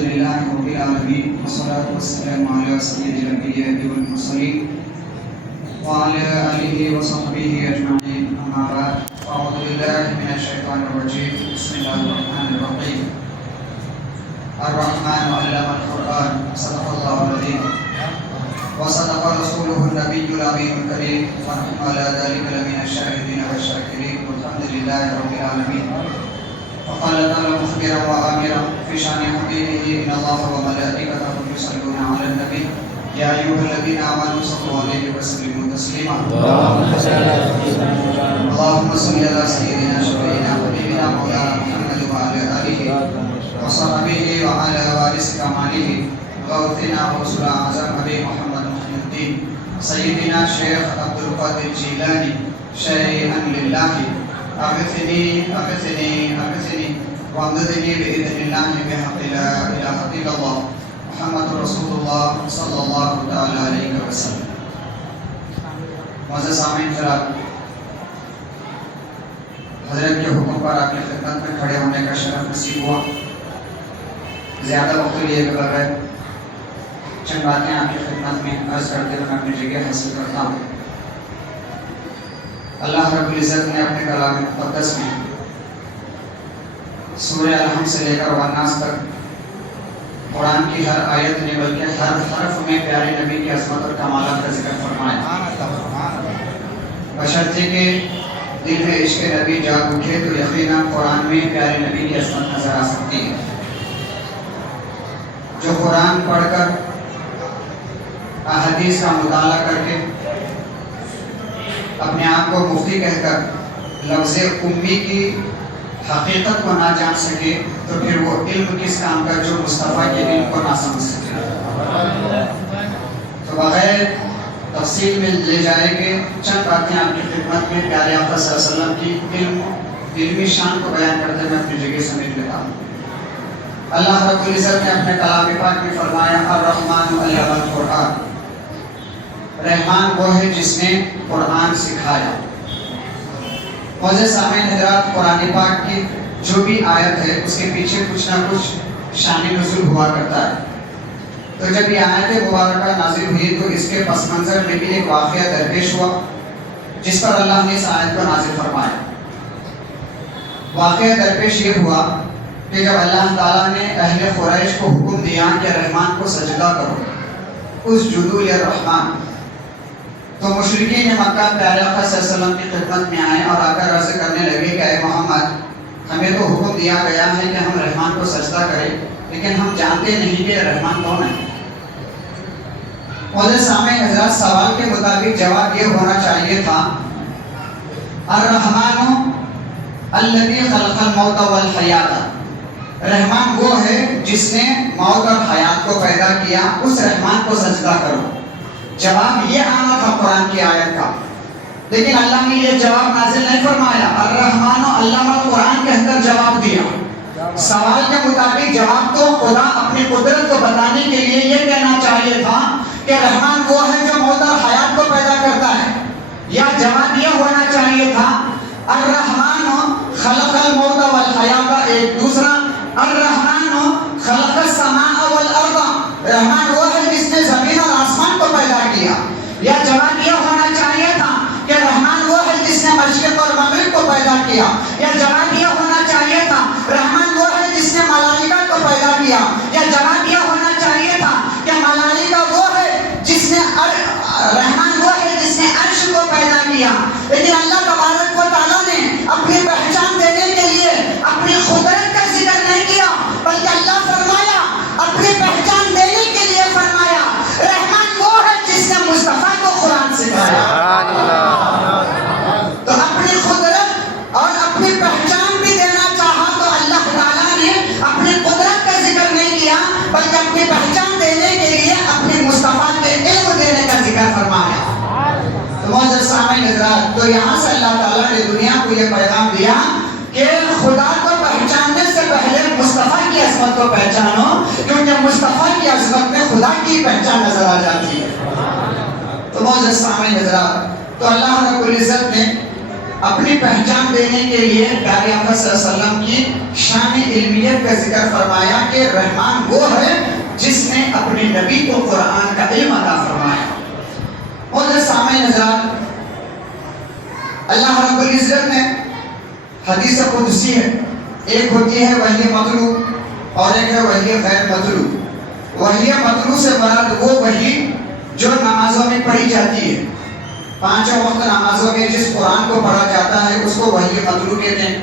لله رب العالمين والصلاة والسلام على سيد الأنبياء والمرسلين وعلى آله وصحبه أجمعين أما بعد أعوذ بالله من الشيطان الرجيم بسم الله الرحمن الرحيم الرحمن علم القرآن صدق الله العظيم وصدق رسوله النبي الأمين الكريم ونحن على ذلك لمن الشاهدين والشاكرين والحمد لله رب العالمين. وقال تعالى مخبرا وآمرا في شأن حبيبه إن الله وملائكته يصلون على النبي يا أيها الذين آمنوا صلوا عليه وسلموا تسليما. اللهم صل على سيدنا شفيعنا حبيبنا مولانا محمد وعلى آله وصحبه وعلى وارث كماله غوثنا ورسول أعظم أبي محمد محي الدين سيدنا شيخ عبد القادر الجيلاني شيئا لله أغثني أغثني أغثني وامددني بإذن الله بحق لا إله إلا الله محمد رسول الله صلی اللہ تعالی علیہ وسلم. معزز سامعین کرام، حضرت کے حکم پر آپ کی خدمت میں کھڑے ہونے کا شرف نصیب ہوا. زیادہ وقت لیے بغیر چند باتیں آپ کی خدمت میں عرض کرتے ہوئے میں اپنی جگہ حاصل کرتا ہوں. اللہ رب العزت نے اپنے کلام مقدس میں سورہ الحمد سے لے کر والناس تک قرآن کی ہر آیت نے بلکہ ہر حرف میں پیارے نبی کی عظمت اور کمالات کا ذکر فرمایا. بشرطے کہ دل میں عشق نبی جاگ اٹھے تو یقیناً قرآن میں پیارے نبی کی عظمت نظر آ سکتی ہے. جو قرآن پڑھ کر احادیث کا مطالعہ کر کے اپنے آپ کو مفتی کہہ کر لفظ امی کی حقیقت کو نہ جان سکے تو پھر وہ علم کس کام کا جو مصطفیٰ کے علم کو نہ سمجھ سکے. تو بغیر تفصیل میں لے جائے کہ چند باتیں آپ کی خدمت میں پیارے آقا صلی اللہ علیہ وسلم کی علمی شان کو بیان کرتے میں اپنی جگہ سمیٹ لیتا ہوں. اللہ رب العزت نے اپنے کلام پاک میں فرمایا الرحمن علم القرآن. رحمان وہ ہے جس نے قرآن سکھایا. معزز سامعین حضرات، قرآن پاک کی جو بھی آیت ہے اس کے پیچھے کچھ نہ کچھ شان نزول ہوا کرتا ہے. تو جب یہ آیت مبارکہ نازل ہوئی تو اس کے پس منظر میں بھی ایک واقعہ درپیش ہوا جس پر اللہ نے اس آیت کو نازل فرمایا. واقعہ درپیش یہ ہوا کہ جب اللہ تعالیٰ نے اہل قریش کو حکم دیا کہ رحمان کو سجدہ کرو، اسجدوا للرحمن، تو مشرکین مکہ پیارے آقا صلی اللہ علیہ وسلم کی خدمت میں آئے اور آ کر عرض کرنے لگے کہ اے محمد، ہمیں تو حکم دیا گیا ہے کہ ہم رحمان کو سجدہ کریں لیکن ہم جانتے نہیں کہ رحمان کون ہے. معزز سامعین حضرات، سوال کے مطابق جواب یہ ہونا چاہیے تھا الرحمن الذی خلق الموت والحیات. رحمان وہ ہے جس نے موت اور حیات کو پیدا کیا، اس رحمان کو سجدہ کرو. جواب یہ آنا تھا قرآن کی آیت کا، لیکن اللہ نے یہ جواب نازل نہیں فرمایا. الرحمن علم القرآن کہہ کر جواب دیا. سوال کے مطابق جواب تو خدا اپنی قدرت کو بتانے کے لیے یہ کہنا چاہیے تھا کہ رحمان وہ ہے جو موت اور حیات کو پیدا کرتا ہے، یا جواب یہ ہونا چاہیے تھا الرحمن خلق الموت والحیات. ایک دوسرا الرحمن خلق السماء والارض، رحمان وہ ہے جس نے زمین اور آسمان کو پیدا کیا. یا جواب یہ ہونا چاہیے تھا کہ رحمان وہ ہے جس نے مشرق اور مغرب کو پیدا کیا. یا جواب یہ ہونا چاہیے تھا رحمان وہ ہے جس نے ملائکہ کو پیدا کیا. یا جواب یہ ہونا چاہیے تھا کہ ملائکہ وہ ہے جس نے رحمان وہ ہے جس نے عرش کو پیدا کیا. لیکن اللہ تبارک و تعالیٰ نے اپنی پہچان دینے کے لیے اپنی قدرت کا ذکر نہیں کیا، بلکہ اللہ فرمایا اپنی پہچان دینے کے لیے فرمایا رحمان وہ ہے جس نے مصطفیٰ کو قرآن سکھایا. تو اپنی قدرت اور اپنی پہچان بھی دینا چاہا تو اللہ تعالیٰ نے اپنی قدرت کا ذکر نہیں کیا بلکہ اپنی پہچان دینے کے لیے اپنے مصطفیٰ کے علم دینے کا ذکر فرمایا. تو معزز سامعین حضرات، تو یہاں سے اللہ تعالیٰ نے دنیا کو یہ پیغام دیا کہ خدا کو پہچاننے سے پہلے مصطفیٰ کی عظمت کو پہچانو، کیونکہ مصطفیٰ کی عظمت میں خدا کی پہچان نظر آ جاتی ہے. تو معزز سامعین حضرات، تو اللہ رب العزت نے اپنی پہچان دینے کے لیے پیارے آقا صلی اللہ علیہ وسلم کی شان علمیت کا ذکر فرمایا کہ رحمان وہ ہے جس نے اپنے نبی کو قرآن کا علم عطا فرمایا. اور سامعین حضرات، اللہ رب العزت نے حدیث قدسی ہے، ایک ہوتی ہے وحی مطلوع اور ایک ہے وحی غیر مطلوع. وحی مطلوع سے مراد وہ وحی جو نمازوں میں پڑھی جاتی ہے، پانچوں وقت نمازوں میں جس قرآن کو پڑھا جاتا ہے اس کو وحی مطلوع کہتے ہیں.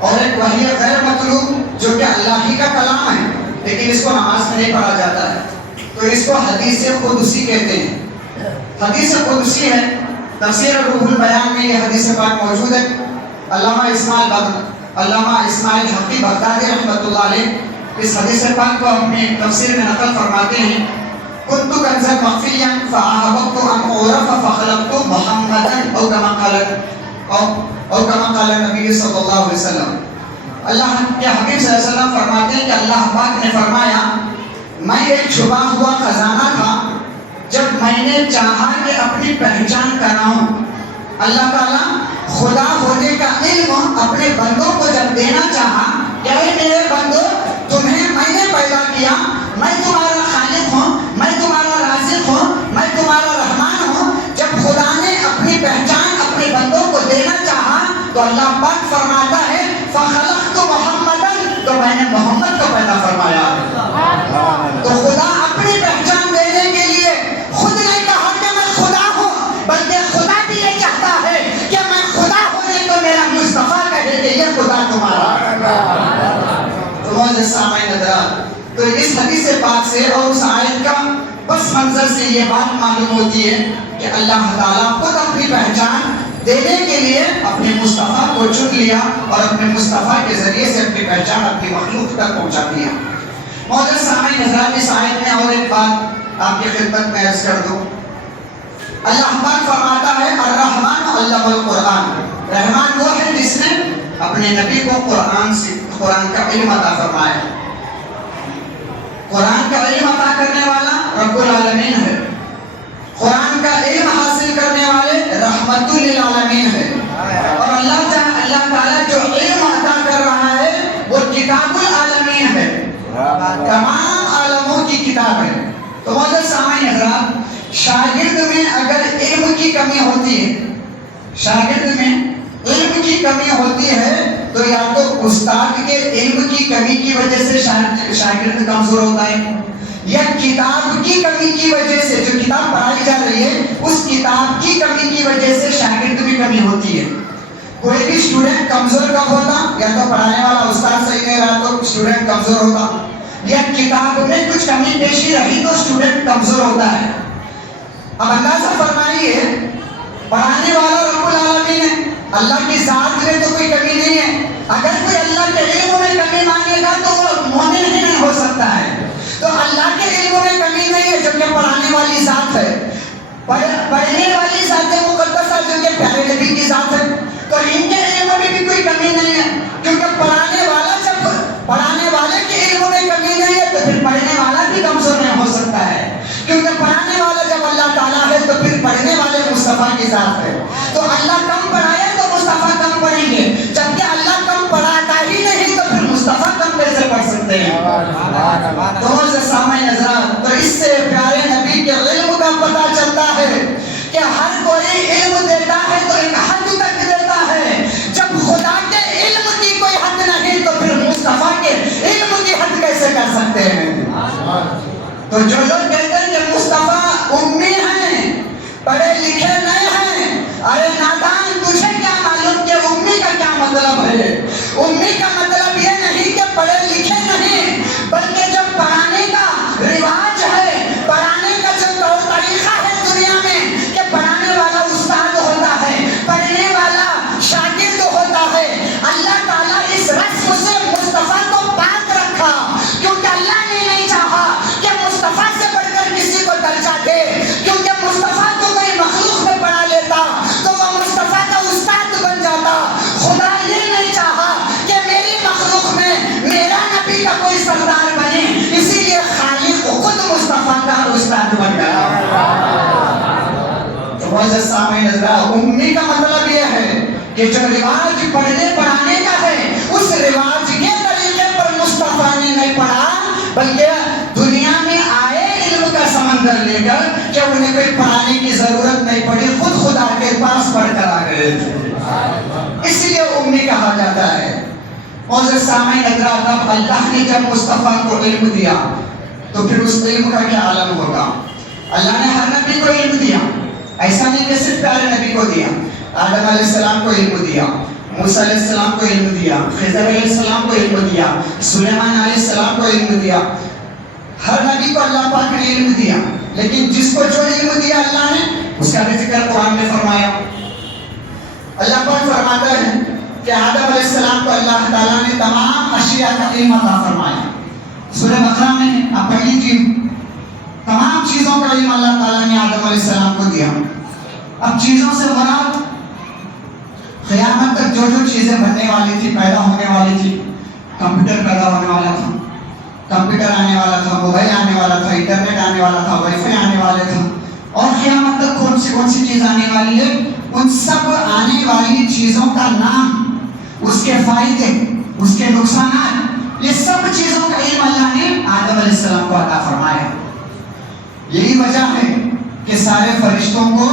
اور ایک وحی غیر مطلوع جو کہ اللہ ہی کا کلام ہے لیکن اس کو نماز میں نہیں پڑھا جاتا ہے، تو اس کو حدیث قدسی کہتے ہیں. حدیث قدسی ہے، تفسیر روح البیان میں یہ حدیث پاک موجود ہے. علامہ اسماعیل حقی بغدادی رحمۃ اللہ علیہ اس حدیث پاک کو اپنے تفسیر میں نقل فرماتے ہیں: كنت كنزا مخفيا فأحببت أن أعرف فخلقت محمدا أو كما قال النبي صلی اللہ علیہ وسلم. اللہ کے حبیب صلی اللہ علیہ وسلم فرماتے ہیں کہ اللہ پاک نے فرمایا میں ایک چھپا ہوا خزانہ تھا، جب میں نے چاہا کہ اپنی پہچان کراؤں. اللہ تعالیٰ خدا ہونے کا علم اپنے بندوں کو جب دینا چاہا کہ اے میرے بندو تمہیں میں نے پیدا کیا، میں تمہارا خالق ہوں، میں تمہارا رازق ہوں، میں تمہارا رحمان ہوں. جب خدا نے اپنی پہچان اپنے بندوں کو دینا چاہا تو اللہ پاک فرماتا ہے فخلقت محمدا، تو میں نے محمد کو پیدا فرمایا. تو خدا اپنی پہچان دینے کے لیے خود نے کہا کہ میں خدا ہوں، بلکہ خدا بھی یہ چاہتا ہے کہ میں خدا ہونے کو میرا مصطفیٰ کہے کہ یہ خدا تمہارا. تو معزز سامعین حضرات، تو اس حدیث پاک سے اور اس آیت کا پس منظر سے یہ بات معلوم ہوتی ہے کہ اللہ تعالیٰ خود اپنی پہچان دینے کے لیے اپنے مصطفیٰ کو چن لیا اور اپنے مصطفیٰ کے ذریعے سے اپنی پہچان اپنی مخلوق تک پہنچا دیا. معزز سامعین حضرات، اس آیت میں اور ایک بات آپ کی خدمت میں عرض کر دوں. اللہ پاک فرماتا ہے الرحمن علم القرآن، رحمان وہ ہے جس نے اپنے نبی کو قرآن کا علم عطا فرمایا. قرآن کا علم عطا کرنے والا رب العالمین ہے، قرآن کا علم حاصل کرنے والے رحمت للعالمین ہے. اور اللہ تعالیٰ جو علم عطا کر رہا ہے وہ کتاب العالمین ہے، تمام عالموں کی کتاب ہے. تو معزز سامعین حضرات، شاگرد میں اگر علم کی کمی ہوتی ہے، شاگرد میں علم کی کمی ہوتی ہے تو یا تو استاد کے علم کی کمی کی وجہ سے شاگرد کمزور ہوتا ہے، یا کتاب کی کمی کی وجہ سے جو کتاب پڑھائی جا رہی ہے اس کتاب کی کمی کی وجہ سے شاگرد بھی کمی ہوتی ہے. کوئی بھی اسٹوڈنٹ کمزور کب ہوتا؟ یا تو پڑھانے والا استاد صحیح نہیں رہا تو اسٹوڈنٹ کمزور ہوتا، یا کتاب میں کچھ کمی پیشی رہی تو اسٹوڈنٹ کمزور ہوتا ہے. اب اندازہ فرمائیے، پڑھانے والا رب العالمین ہے، اللہ کی ذات میں تو کوئی کمی نہیں ہے. اگر کوئی اللہ کے علم میں کمی مانگے گا تو وہ مومن ہی نہیں ہو سکتا ہے. تو اللہ کے علم میں کمی نہیں ہے جو کہ پڑھانے والی ذات ہے، پڑھنے والی ذات مقدسہ جو کہ پیارے نبی کی ذات ہے، تو ان کے علم میں بھی کوئی کمی نہیں ہے. کیونکہ پڑھانے والا جب پڑھانے والے کے علم میں کمی نہیں ہے تو پھر پڑھنے والا بھی کمزور نہیں ہو سکتا ہے. کیونکہ پڑھانے والا جب اللہ تعالیٰ ہے تو پھر پڑھنے والے مصطفیٰ کی ذات ہے. تو اللہ کم پڑھائے تو مصطفیٰ کم پڑھیں گے، جبکہ اللہ کم پڑھاتا ہی نہیں تو پھر مصطفیٰ کم کیسے پڑھ سکتے ہیں. تو سامعین حضرات، تو اس سے پیارے نبی کے علم کا پتہ چلتا ہے کہ ہر کوئی علم دیتا ہے تو ایک حد تک دیتا ہے. جب خدا کے علم کی کوئی حد نہیں تو پھر مصطفیٰ کے علم کی حد کیسے کر سکتے ہیں. تو جو لوگ کہتے ہیں کہ مصطفیٰ امی ہیں، پڑھے لکھے نہیں ہیں، ارے نادان تجھے کیا معلوم کہ امی کا کیا مطلب ہے. امی کا مطلب یہ نہیں کہ پڑھے لکھے نہیں، بلکہ جو پڑھانے کا رواج ہے، پڑھانے کا جو طور طریقہ ہے دنیا میں کہ پڑھانے والا استاد ہوتا ہے، پڑھنے والا شاگرد ہوتا ہے. اللہ تعالیٰ اس رسم سے مصطفیٰ کو پاک رکھا، کیونکہ اللہ نے نہیں چاہا کہ مصطفیٰ سے بڑھ کر کسی کو درجہ دے. کیونکہ مصطفیٰ کو کوئی مخلوق میں پڑھا لیتا تو وہ مصطفیٰ کا استاد بن جاتا. خدا یہ نہیں چاہا کہ میری مخلوق میں میرا نبی کا کوئی سردار بنے، اسی لیے خالق خود مصطفیٰ کا استاد بن گیا. تو معزز سامعین حضرات، امی کا مطلب یہ ہے کہ جو رواج پڑھنے پڑھانے کا ہے اس رواج کے طریقے پر مصطفیٰ نے نہیں پڑھا، بلکہ دنیا میں آئے علم کا سمندر لے کر کہ انہیں کوئی پڑھانے کی ضرورت نہیں پڑی، خود خدا کے پاس پڑھ کر آ گئے تھے، اس لیے امی کہا جاتا ہے۔ اور سامعین حضرات، اب اللہ نے جب مصطفیٰ کو علم دیا تو پھر اس علم کا کیا عالم ہوگا؟ اللہ نے ہر نبی کو علم دیا، ایسا نہیں کہ صرف پیارے نبی کو دیا، آدم علیہ السلام کو علم دیا، موسیٰ علیہ السلام کو علم دیا، خضر علیہ السلام کو علم دیا، سلیمان علیہ السلام کو علم دیا، ہر نبی کو اللہ پاک نے علم دیا، لیکن جس کو جو علم دیا اللہ نے اس کا بھی ذکر قرآن میں فرمایا۔ اللہ پاک فرماتا ہے کہ آدم علیہ السلام کو اللہ تعالیٰ نے تمام اشیاء کا علم عطا فرمایا۔ سورہ بقرہ میں آپ پڑھ لیجیے، تمام چیزوں کا علم اللہ تعالیٰ نے آدم علیہ السلام کو دیا۔ اب چیزوں سے مراد قیامت تک جو جو چیزیں بننے والی تھی، پیدا ہونے والی تھی، کمپیوٹر پیدا ہونے والا تھا، کمپیوٹر آنے والا تھا، موبائل آنے والا تھا، انٹرنیٹ آنے والا تھا، وائی فائی آنے والے تھے، اور قیامت تک کون سی چیز آنے والی ہے، ان سب آنے والی چیزوں کا نام، اس کے فائدے، اس کے نقصانات، یہ سب چیزوں کا علم اللہ نے آدم علیہ السلام کو عطا فرمایا۔ یہی وجہ ہے کہ سارے فرشتوں کو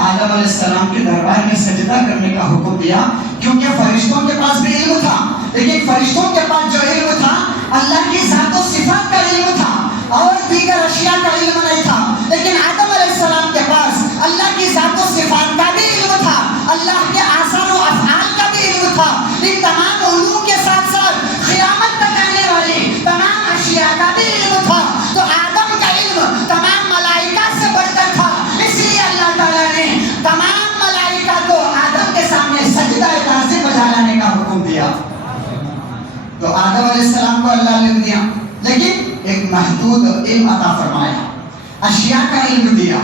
آدم علیہ السلام کے دربار میں سجدہ کرنے کا حکم دیا، کیونکہ فرشتوں کے پاس بھی علم تھا، لیکن فرشتوں کے پاس جو علم تھا اللہ کی ذات و صفات کا علم تھا اور دیگر اشیاء کا علم نہیں تھا، لیکن آدم علیہ السلام کے پاس اللہ کی ذات و صفات کا بھی علم تھا، اللہ کے آثار و افعال کا بھی علم تھا۔ ان تمام علوم کے ساتھ ساتھ قیامت تک آنے والی تمام اشیاء کا بھی علم تھا، تو آدم کا علم تمام ملائکہ سے بڑھ کر تھا، اس لیے اللہ تعالیٰ نے تمام ملائکہ کو آدم کے سامنے سجدہ تعظیم بجا لانے کا حکم دیا۔ تو آدم علیہ السلام کو اللہ نے دیا، لیکن ایک محدود علم عطا فرمایا، اشیاء کا علم دیا۔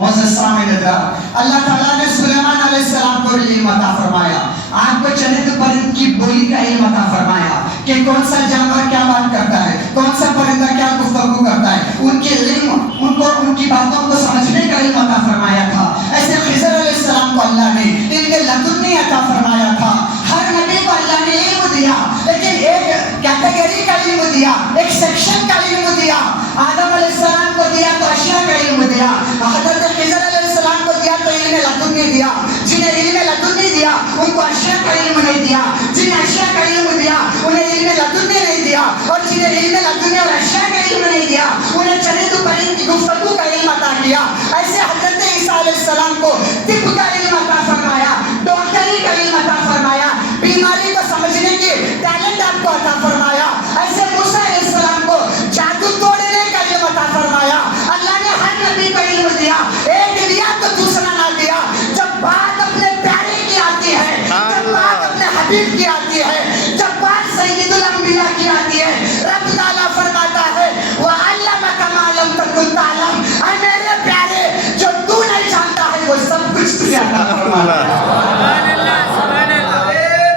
اللہ تعالیٰ نے سلیمان علیہ السلام کو علم عطا فرمایا، آگ کو چلند پرند کی بولی کا علم عطا فرمایا کہ کون سا جانور کیا بات کرتا ہے، کون سا پرندہ کیا گفتگو کرتا ہے، ان کے علم، ان کی باتوں کو سمجھنے کا علم عطا فرمایا تھا۔ ایسے خضر علیہ السلام کو اللہ نے علم لدنی عطا فرمایا تھا۔ ہر نبی کو اللہ نے علم دیا، لیکن ایک کیٹیگری کا علم دیا، ایک سیکشن کا علم دیا۔ آدم علیہ السلام کو دیا تو اشیاء کا علم دیا، حضرت خضر علیہ السلام کو دیا تو علم لدنی دیا۔ جنہیں علم لدنی دیا ان کو اشیاء کا علم نہیں دیا، جنہیں اشیاء کا علم دیا انہیں علم لدنی نہیں دیا، اور جنہیں علم لدنی اور اشیاء کا علم نہیں دیا انہیں چرند و پرند کی گفتگو کا علم عطا کیا۔ ایسے حضرت عیسیٰ علیہ السلام کو طب کا علم عطا فرمایا، ڈاکٹری کا علم عطا فرمایا، بیماری کو سمجھنے کی ٹیلنٹ آپ کو عطا فرمایا۔ ایسے موسیٰ علیہ السلام کو جادو توڑنے کا علم عطا فرمایا۔ اللہ نے ہر نبی کو علم دیا، ایک دیا تو دوسرا نہ دیا۔ جب بات اپنے پیارے کی آتی ہے، جب بات اپنے حبیب کی آتی ہے، جب بات سید الانبیاء کی آتی ہے، رب تعالیٰ فرماتا ہے وَعَلَّمَكَ مَا لَمْ تَكُنْ تَعْلَمْ، اے میرے پیارے جو تو نہیں جانتا ہے وہ سب کچھ تجھے عطا فرماتا ہے۔ سبحان اللہ، سبحان اللہ،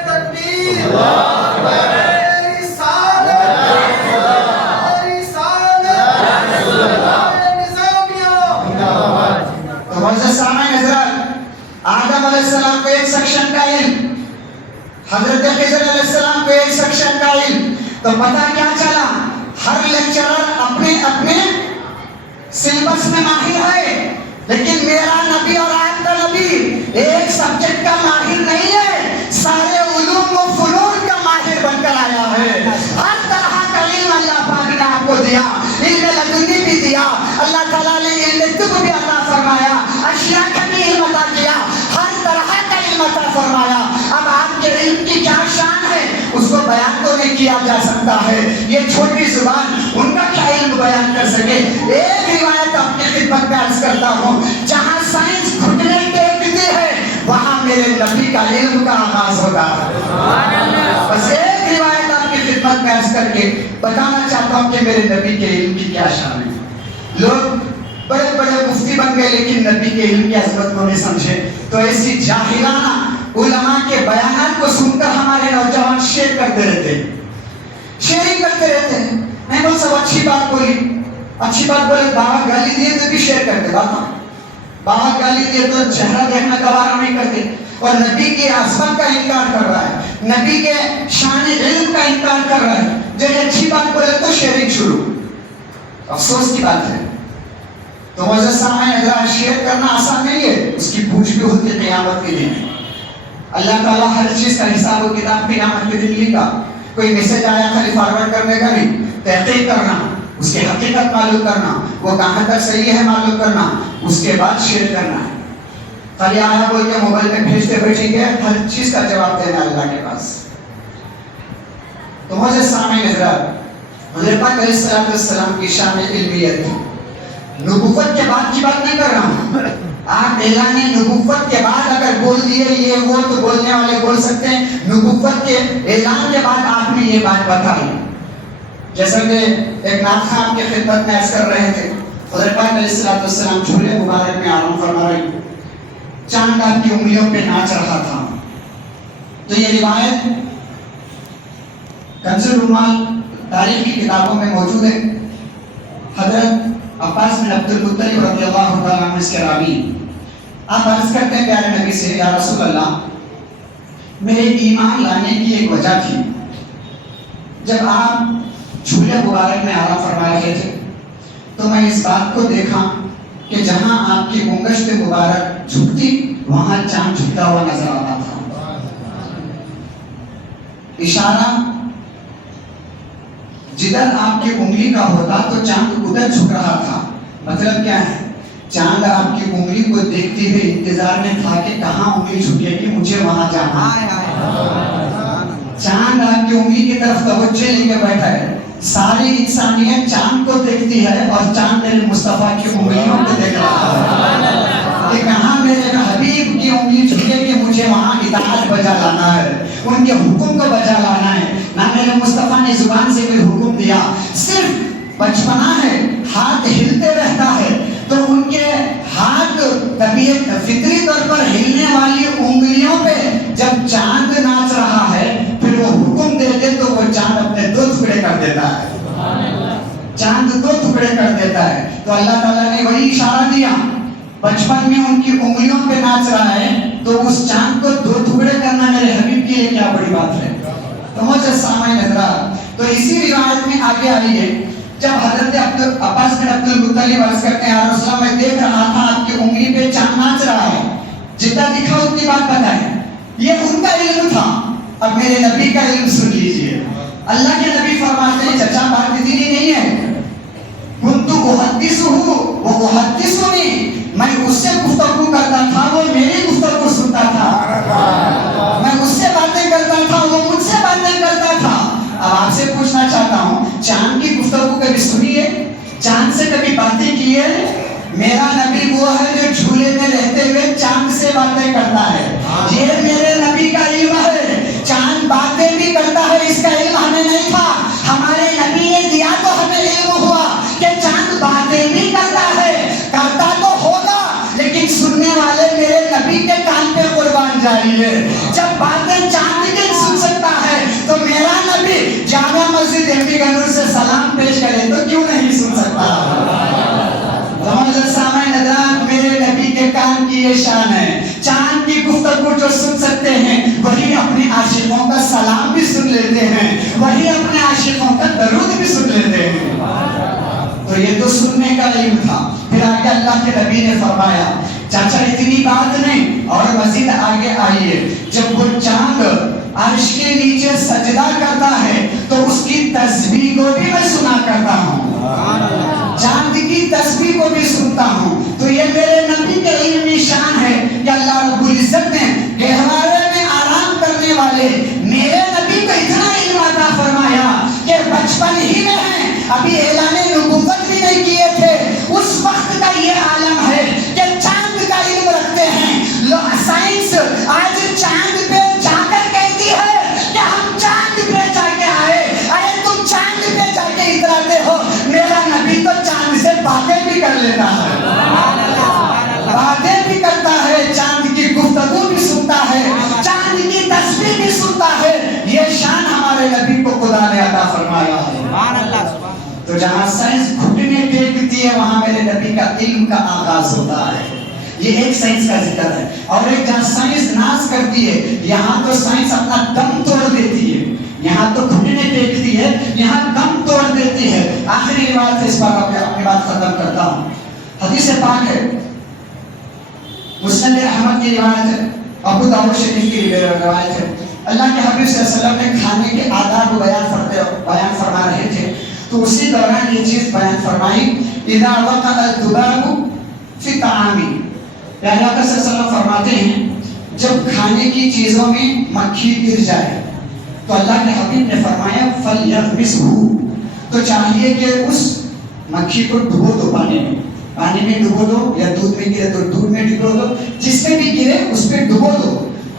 تکبیر، آدم علیہ السلام کو ایک سیکشن کا علم، حضرت خضر علیہ السلام کو ایک سیکشن کا علم، تو پتہ کیا چلا؟ ہر لیکچرر اپنے اپنے سلیبس میں ماہر ہے، لیکن میرا نبی اور آپ کا نبی ایک سبجیکٹ کا ماہر نہیں ہے، سارے علوم و فنون کا ماہر بن کر آیا ہے۔ ہر طرح کا علم اللہ پاک نے آپ کو دیا، علم لدنی بھی دیا، اللہ تعالیٰ نے علم طب بھی عطا فرمایا، اشیاء کا بھی علم عطا کیا، ہر طرح کا علم عطا فرمایا۔ اب آپ کے علم کی کیا شان ہے اس کو بیان تو نہیں کیا جا سکتا ہے، یہ چھوٹی زبان ان کا کیا علم بیان کر سکے۔ ایک روایت اپنی خدمت میں عرض کرتا ہوں، جہاں سائنس گھٹنے ٹیکتی ہے وہاں میرے نبی کا علم کا آغاز ہوگا۔ بس ایک روایت آپ کی خدمت میں عرض کر کے بتانا چاہتا ہوں کہ میرے نبی کے علم کی کیا شان ہے۔ لوگ بڑے بڑے مفتی بن گئے لیکن نبی کے علم کی عظمت کو نہیں سمجھے، تو ایسی جاہلانہ علماء کے بیانات کو سن کر ہمارے نوجوان شیئر کرتے رہتے ہیں، شیئرنگ کرتے رہتے ہیں۔ میں بہت سب اچھی بات بولی، اچھی بات بولے، بابا گالی دیے تو بھی شیئر کرتے، بابا گالی دیے تو چہرہ دیکھنا گوارا نہیں کرتے، اور نبی کی عظمت کا انکار کر رہا ہے، نبی کے شان علم کا انکار کر رہا ہے، جب اچھی بات بولے تو شیئرنگ شروع. افسوس کی بات ہے. تو معزز سامعین حضرات، شیئر کرنا آسان نہیں ہے، اس کی پوچھ بھی ہوتی ہے قیامت کے دن. اللہ تعالیٰ ہر چیز کا حساب و کتاب قیامت کے دن لے گا. کوئی میسج آیا خالی فارورڈ کرنے کا نہیں، تحقیق کرنا، اس کی حقیقت معلوم کرنا، وہ کہاں تک صحیح ہے معلوم کرنا، اس کے بعد شیئر کرنا ہے. خالی آیا بول کے موبائل میں بھیجتے بیٹھیں گے، ہر چیز کا جواب دینا اللہ کے پاس. تو معزز سامعین حضرات، حضرت پاک علیہ السلام کی شان علمیت، نبوت کے بعد کی بات نہیں کر رہا ہوں. آپ اعلان نبوت کے بعد اگر بول دیے یہ وہ تو بولنے والے بول سکتے ہیں، نبوت کے اعلان کے بعد آپ نے یہ بات بتائی. جیسا کہ ایک نعت خان کی خدمت میں عرض کر رہے تھے، حضرت پاک علیہ السلام جھولے مبارک میں آرام فرما رہے، چاند آپ کی انگلیوں پہ ناچ رہا تھا. تو یہ روایت کنز العمال تاریخ کی کتابوں میں موجود ہے. حضرت عباس بن عبد المطلب رضی اللہ تعالیٰ عنہ اس کے راوی، آپ عرض کرتے ہیں پیارے نبی سے، یا رسول اللہ، میرے ایمان لانے کی ایک وجہ تھی. جب آپ جھولے مبارک میں آرام فرما رہے تھے تو میں اس بات کو دیکھا کہ جہاں آپ کی انگشت مبارک جھکتی وہاں چاند جھکتا ہوا نظر آتا تھا. اشارہ جدھر آپ کی انگلی کا ہوتا تو چاند ادھر جھک رہا تھا. مطلب کیا ہے؟ چاند آپ کی انگلی کو دیکھتے ہوئے انتظار میں تھا کہ کہاں انگلی جھکے گی، مجھے وہاں جانا. چاند آپ کی انگلی کی طرف توجہ لے کے بیٹھا ہے. ساری انسانیت چاند کو دیکھتی ہے اور چاند میرے مصطفیٰ کی انگلیوں کو دیکھ رہا ہے کہ کہاں میرے حبیب کی انگلی جھکے گی، مجھے وہاں اطاعت بجا لانا ہے، ان کے حکم کو بجا لانا ہے. نہ میرے مصطفیٰ نے زبان سے کوئی حکم دیا، صرف بچپنا ہے، ہاتھ ہلتے رہتا ہے تو ان کے ہاتھ طبیعت فطری طور پر ہلنے والی انگلیوں پہ جب چاند ناچ رہا ہے پھر وہ حکم دے دے تو وہ چاند اپنے 2 ٹکڑے کر دیتا ہے. چاند 2 ٹکڑے کر دیتا ہے. تو اللہ تعالیٰ نے وہی اشارہ دیا، بچپن میں ان کی انگلیوں پہ ناچ رہا ہے تو اس چاند کو 2 ٹکڑے کرنا میرے حبیب کے لیے کیا بڑی بات ہے. تو معزز سامعین حضرات، تو اسی روایت میں آگے آئی ہے، جب حضرت عباس بن عبد المطلب عرض کرتے ہیں، یا رسول اللہ، میں دیکھ رہا تھا آپ کی انگلی پہ چاند ناچ رہا ہے، جتنا دکھا اتنی بات بتائیں. یہ ان کا علم تھا. اب میرے نبی کا علم سن لیجئے. اللہ کے نبی فرماتے ہیں، چچا بات اتنی نہیں ہے، کنت احدثہ واحدثنی، میں اس سے گفتگو کرتا تھا، وہ میری گفتگو سنتا تھا. میں اس سے باتیں کرتا تھا، وہ مجھ سے باتیں کرتا تھا. اب آپ سے پوچھنا چاہتا ہوں، چاند کی گفتگو کبھی سنی ہے؟ چاند سے کبھی باتیں کی ہے؟ میرا نبی وہ ہے جو جھولے میں رہتے ہوئے چاند سے باتیں کرتا ہے. یہ میرے نبی کا علم ہے. چاند باتیں بھی کرتا ہے، اس کا علم ہمیں نہیں تھا، ہمارے نبی نے دیا تو ہمیں علم ہوا کہ چاند باتیں بھی کرتا ہے. کرتا تو ہوگا لیکن سننے والے میرے نبی کے کان پہ قربان جائیے. جب باتیں چاند کی سن سکتا ہے تو میرا نبی Jama Masjid M P Gunvor سے سلام پیش کرے تو کیوں نہیں سن سکتا؟ سامعین حضرات، میرے نبی کے کان کی یہ شان ہے. چاند کی گفتگو جو سن سکتے ہیں وہی اپنے عاشقوں کا سلام بھی سن لیتے ہیں، وہی اپنے عاشقوں کا درود بھی سن لیتے ہیں. تو یہ تو سننے کا علم تھا. پھر آگے اللہ کے نبی نے فرمایا، چاچا اتنی بات نہیں، اور مزید آگے آئیے، جب وہ چاند عرش کے نیچے سجدہ کرتا ہے تو اس کی تسبیح کو بھی میں سنا کرتا ہوں، چاند کی تسبیح کو بھی سنتا ہوں. تو یہ میرے نبی کے علمی شان ہے کہ اللہ رب العزت نے گہوارے میں آرام کرنے والے میرے نبی کو اتنا علم عطا فرمایا کہ بچپن ہی میں ہیں، ابھی اعلان نبوت بھی نہیں کیے تھے، اس وقت کا یہ عالم ہے کہ چاند کا علم رکھتے ہیں. سائنس آج چاند پہ جا کر کہتی ہے کہ ہم چاند پہ جا کے آئے. ارے تم چاند پہ جا کے اتراتے ہو، میرا نبی تو چاند سے باتیں بھی کر لیتا ہے، باتیں بھی کرتا ہے، چاند کی گفتگو بھی سنتا ہے، چاند کی تسبیح بھی سنتا ہے. یہ شان ہمارے نبی کو خدا نے عطا فرمایا ہے. تو جہاں سائنس گھٹنے ٹیکتی ہے وہاں میرے نبی کا علم کا آغاز ہوتا ہے. یہ ایک سائنس کا ذکر ہے. اور ایک جہاں سائنس ناز کرتی ہے، یہاں تو سائنس اپنا دم توڑ دیتی ہے، یہاں تو گھٹنے ٹیکتی ہے، یہاں دم توڑ دیتی ہے. آخری روایت اس پر اپنی بات ختم کرتا ہوں. حدیث پاک ہے، مسند احمد کی روایت ہے، ابو داؤد شریف کی روایت ہے. اللہ کے حبیب صلی اللہ علیہ وسلم نے کھانے کے آداب بیان فرما رہے تھے، تو اسی دوران یہ چیز بیان فرمائی، اذا وقع الذباب فی طعامی. پیارے آقا صلی اللہ علیہ وسلم فرماتے ہیں جب کھانے کی چیزوں میں مکھی گر جائے تو اللہ کے حبیب نے فرمایا فَلْيَغْمِسْهُ، تو چاہیے کہ اس مکھی کو ڈبو دو، پانی میں ڈبو دو، یا دودھ میں گرے تو دودھ میں ڈبو دو، جس میں بھی گرے اس پہ ڈبو دو.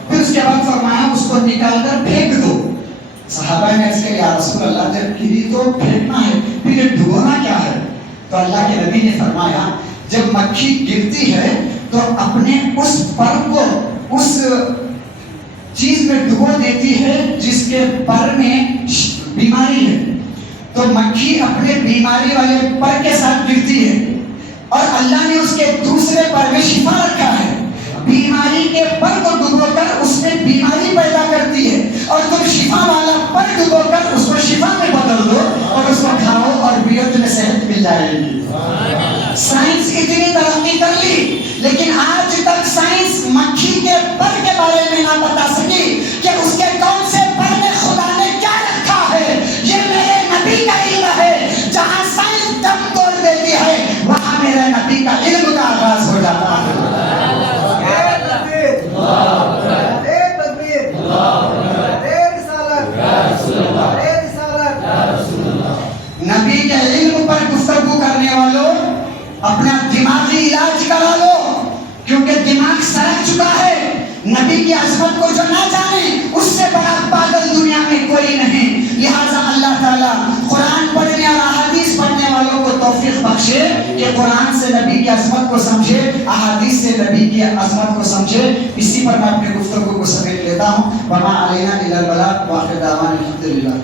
پھر اس کے بعد فرمایا اس کو نکال کر پھینک دو. صحابہ نے عرض کیا یا رسول اللہ جب گری تو پھینکنا ہے، پھر یہ ڈبونا کیا ہے؟ تو اللہ کے نبی نے فرمایا جب مکھی گرتی ہے تو اپنے اس پر کو اس چیز میں ڈبو دیتی ہے جس کے پر میں بیماری ہے. تو مکھی اپنے بیماری والے پر کے ساتھ گرتی ہے، اور اللہ نے اس کے دوسرے پر میں شفا رکھا ہے. بیماری کے پر کو ڈبو کر اس میں بیماری پیدا کرتی ہے، اور تم شفا والا پر ڈبو کر اس کو شفا میں بدل دو اور اس کو کھاؤ اور پیو، تمہیں صحت مل جائے گی. سائنس اتنی ترقی کر لی، لیکن آج تک سائنس مکھی کے پر کے بارے میں نہ بتا سکی کہ اس کے کون سے پر میں خدا نے کیا رکھا ہے. یہ میرے نبی کا علم ہے. جہاں سائنس دم توڑ دیتی ہے وہاں میرے نبی کا علم کا آغاز ہو جاتا ہے. نبی کے علم پر گفتگو کرنے والوں اپنا دماغی علاج کرا لو، کیونکہ دماغ سڑک چکا ہے. نبی کی عظمت کو جو نہ جانے اس سے بڑا پاگل دنیا میں کوئی نہیں. لہٰذا اللہ تعالیٰ قرآن پڑھنے اور احادیث پڑھنے والوں کو توفیق بخشے کہ قرآن سے نبی کی عظمت کو سمجھے، احادیث سے نبی کی عظمت کو سمجھے. اسی پر میں اپنی گفتگو کو سمیٹ لیتا ہوں. وما علینا الا البلاغ وآخر دعوانا الحمدللہ.